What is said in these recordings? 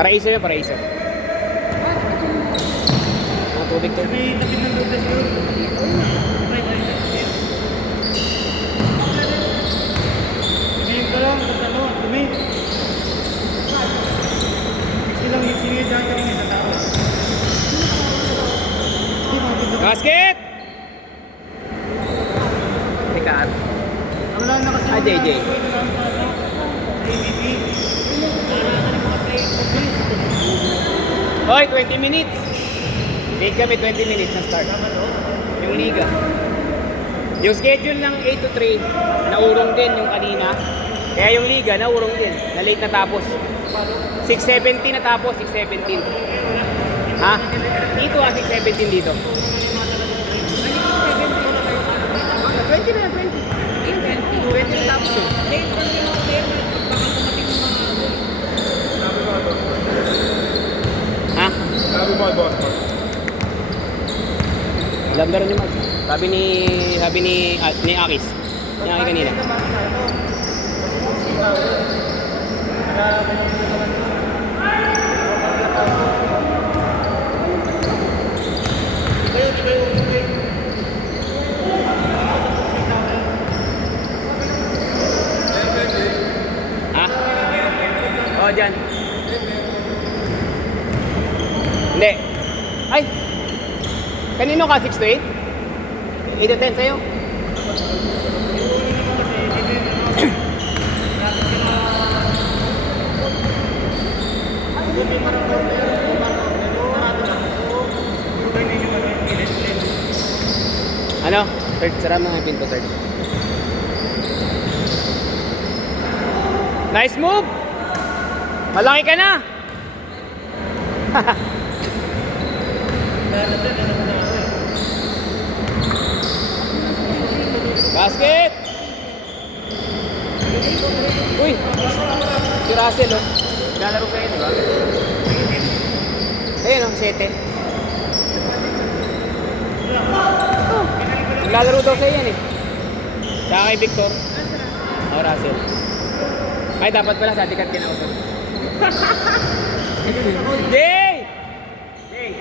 Paraiso yun, paraiso. Mga tubig to. May tabi ng lutas yun. Tumingin ka lang, tapos ano, tumingin. Silang hitsingin dyan kami sa tao. Basket! Tikaan. Wala na kasi. Ah, JJ. Hoy, 20 minutes. Late kami, 20 minutes na start. Yung liga. Yung schedule ng 8 to 3, naurong din yung kanina. Kaya yung liga, naurong din. Na late natapos. 6:17 natapos, 6:17. Ha? Dito 6:17 dito. 20 na, 20. 20 natapos yun. Ha? Sabi mo, boss. Lamber niyo mag. Sabi ni Akis. Ni Akis kanina. Ha? Oh, dyan. Hindi. Ay! Kanino ka? 6 to 8? 8 to 10 sa'yo? Ano? Third, sarap mga pinto third. Nice move! Malaki ka na! Basket! Uy! Si Russell, oh. Nalaro kayo, di ba? Ayun, oh, 7. Oh, naglalaro daw sa'yo yan, eh. Tsaka kay Victor. Oh, Russell. Ay, dapat pala sa tikat kinausap. Jay! Jay!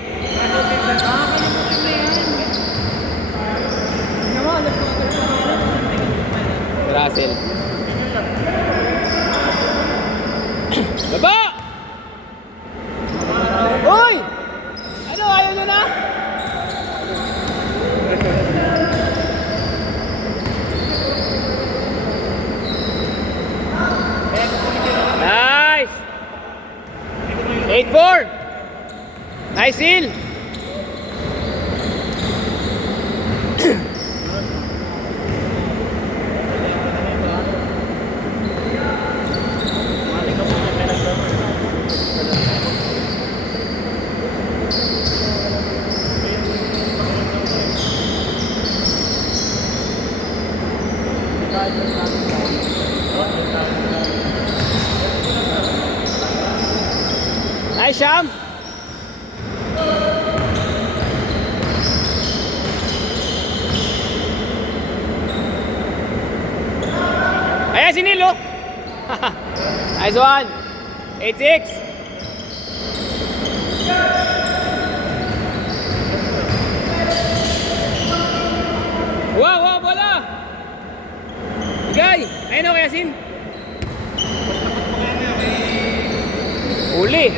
Si Russell. Baba! Uy! Ano? Ayaw nyo na? Nice! 8-4! Nice seal! Nice, Sham! Ayan si Nilo! Nice one! 8-6! Wow, wow, bola! Igay! Ayun o, kaya Sin! Uli!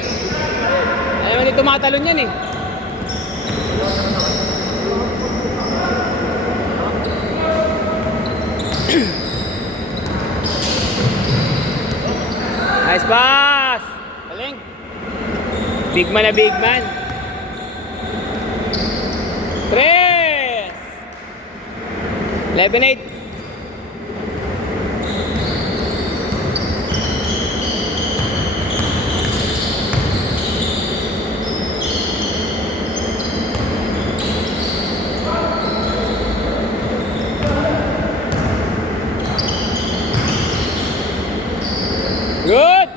Ayaw hindi tumatalon yan, eh. Nice pass! Galing! Big man na big man. 3! 11-8. Good!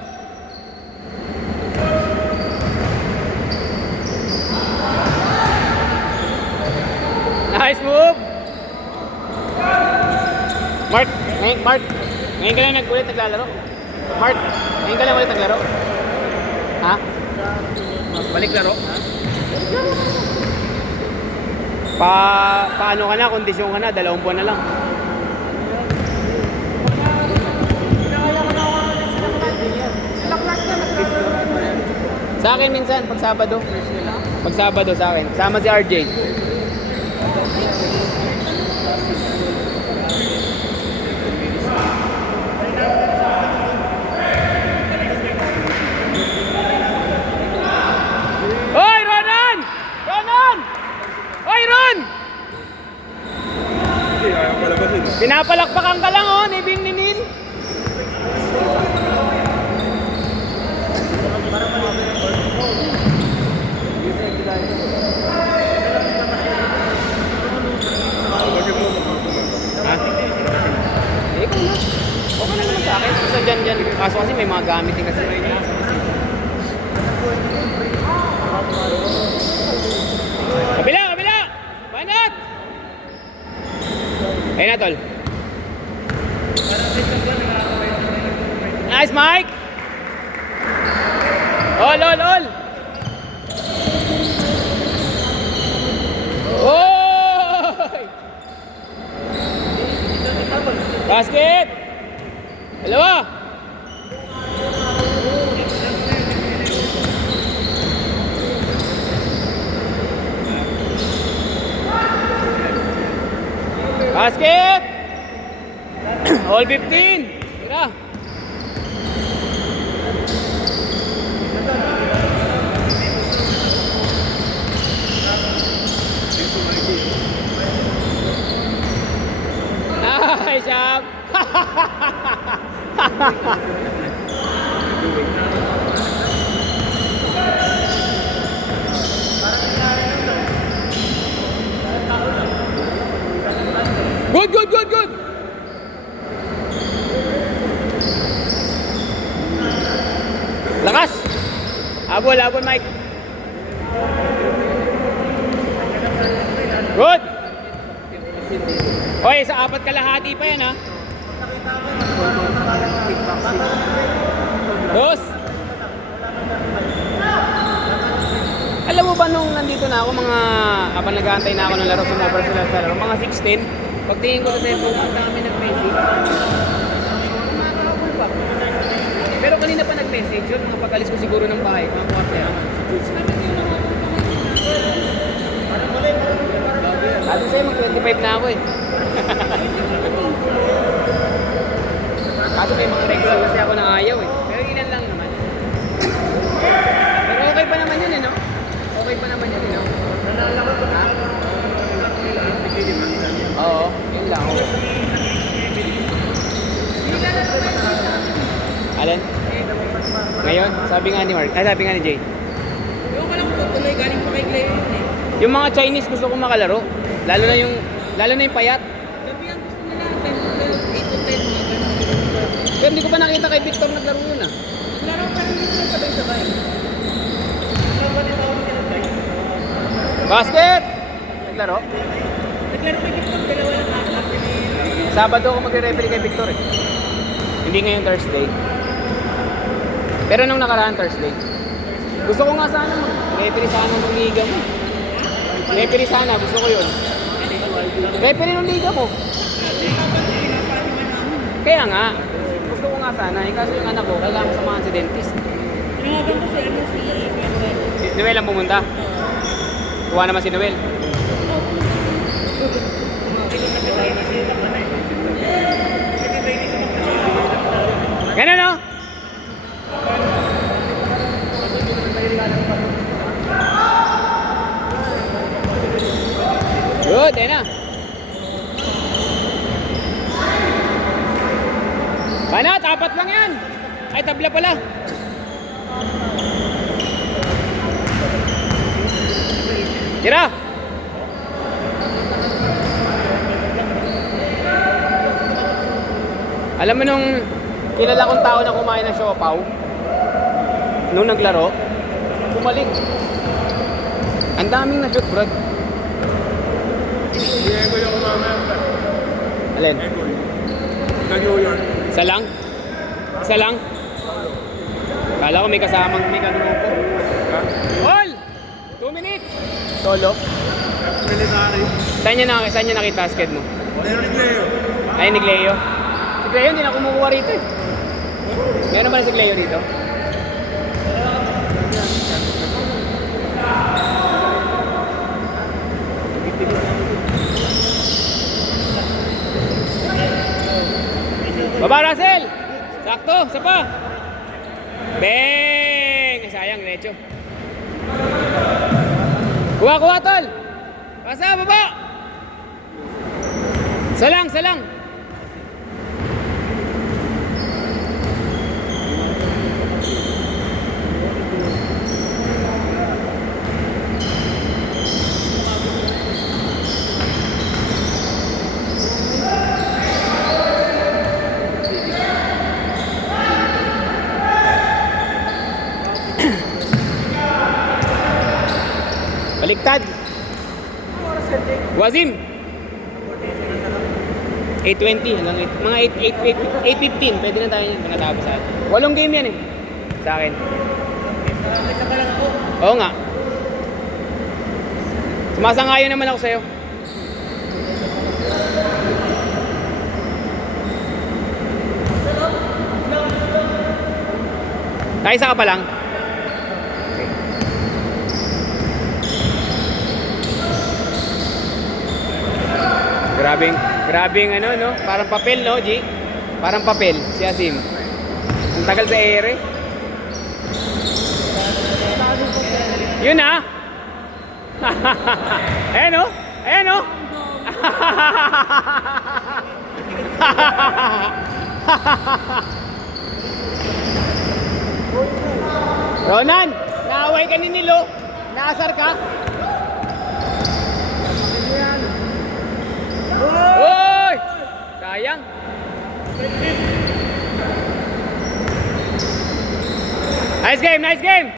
Nice move! Mark, ngayon ka lang ulit naglalaro. Mark, ngayon ka lang ulit naglaro. Ha? Balik laro? Paano ka na? Kondisyon ka na? 2 buwan na lang. Sa akin minsan, pag Sabado. Pag Sabado sa akin. Sama si RJ. Hoy, Ronan! Ronan! Hoy, Ron! Pinapalakpakan ka lang, oh, ni Bing Ninil. Ha? Ikaw na. Okay na naman sa akin. Basta dyan. Kaso kasi may mga gamit din kasi. Kabila! Banat! Ayun na, tol. Nice, Mike! All! Oy! Basket! Dalawa! Basket! All 15! Tira! Nice job! Good! Lakas! Abol, Mike. Good! Oy, sa 4 kalahati pa yan, ha? Dos! Alam mo ba nung nandito na ako, habang nag-aantay na ako ng laro, sumobra sila sa laro, mga 16, pagtingin ko sa cellphone, ang dami nag-message. Makakabul pa. Pero kanina pa nag-message yun, mga pag-alis ko siguro ng bahay, mga kwarta yan. Sabi sa'yo, mag-25 na ako eh. Kaso may mga regular kasi ako na ayaw eh. Pero ilan lang naman. Pero okay pa naman yun eh, no? Okay pa naman yun eh, no? Ha? Oo, yun lang. Alin? Ngayon, sabi nga ni Mark, sabi nga ni Jay. Yung ko lang tutuloy, galing pa kay Clay yun eh. Yung mga Chinese gusto kong makalaro. Lalo na yung payat. Gabi ang gusto nila, 8 to 10 mga ganun. Pero hindi ko pa nakita kay Victor naglaro yun ah. Naglaro pa rin sila sabay-sabay. Basket! Naglaro? Naglaro kay Victor, 2 lang ata. Sabado ako magre-referee kay Victor eh. Hindi ngayon Thursday. Pero nung nakaraan Thursday. Gusto ko nga sana mag-referee sana ng liga mo. Referee sana, gusto ko yun. Referee ng liga mo. Kaya nga, gusto ko nga sana. Kaso yung anak ko, kailangan ko samahan si dentist. Tinawagan ko si Si Noel ang pumunta. Tuwa naman si Noel. Ganun no? Good, ayun na. Banat, 4 lang yan. Ay, tabla pala. Tira. Alam mo nung kilala kong tao na kumain ng siopaw, nung naglaro, bumalik. Ang daming na-shoot, Brad. Diego yung mamaya. Alin? Sa New York. Isa lang? Kala ko may kasamang may kanungko. All! 2 minutes! Solo? Military. Saan niya nakita sked mo? Meron ni Cleo. Ay, ni Cleo. Si Cleo, hindi na kumukuha rito eh. Meron ba na si Cleo dito? Baba, Russell! Sakto, isa pa! Bang! Sayang, diretso. Kuha, tol! Pasa, baba! Salang! Baliktad. Wazim. 8:20 hanggang 8, mga 8:15 pwede na tayo natapos sa atin. 8 game yan eh. Sa akin. Oo nga. Sumasangayon naman ako sa'yo. Isa ka pa lang. Grabing ano, no? Parang papel, no, G? Parang papel, si Asim. Ang tagal sa ere. Yun ah! Ayan, no? Ayan, no? Ronan, naaway ka ni Nilo. Naasar ka. Uy! Sayang. Nice game!